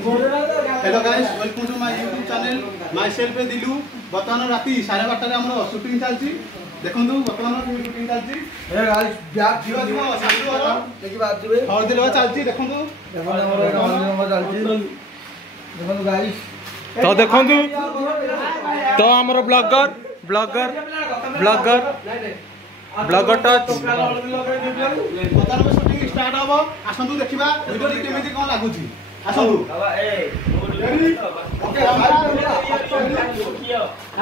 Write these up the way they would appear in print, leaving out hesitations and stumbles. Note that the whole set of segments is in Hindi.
Hello guys, welcome to my YouTube channel myself Dilu. बर्तमान राति 12:30 हमर शूटिंग चलची। देखंतु बर्तमान शूटिंग चलची। ए गाइस ब्याग जीवा जीवा साडू वाला देखि बात दिबे और दिलवा चलची। देखंतु हमर हमर चलची। देखंतु गाइस तो देखंतु तो हमर blogger blogger blogger blogger touch बर्तमान शूटिंग स्टार्ट हबो। आसंतु देखिबा वीडियो केमिति कोन लागुची। आसंतु ओके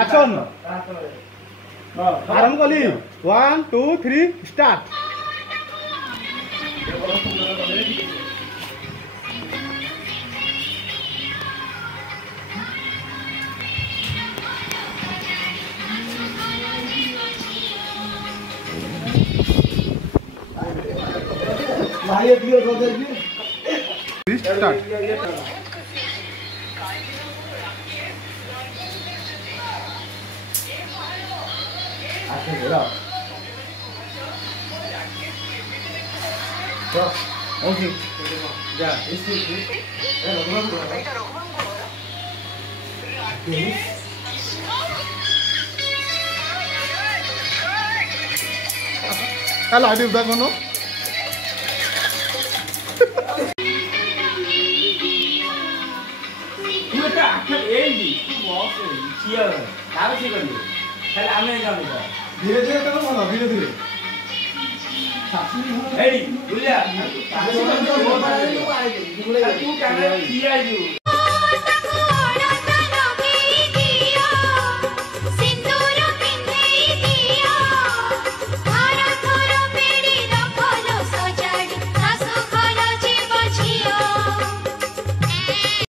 एक्शन आरंभ कली 1 2 3 स्टार्ट। भाई वीडियो रोक दे स्टार्ट। ओके जा हेलो आदि उदा कोनो धीरे धीरे तो बोलो धीरे धीरे एडी बुलिया तू कैमरा किया आइजू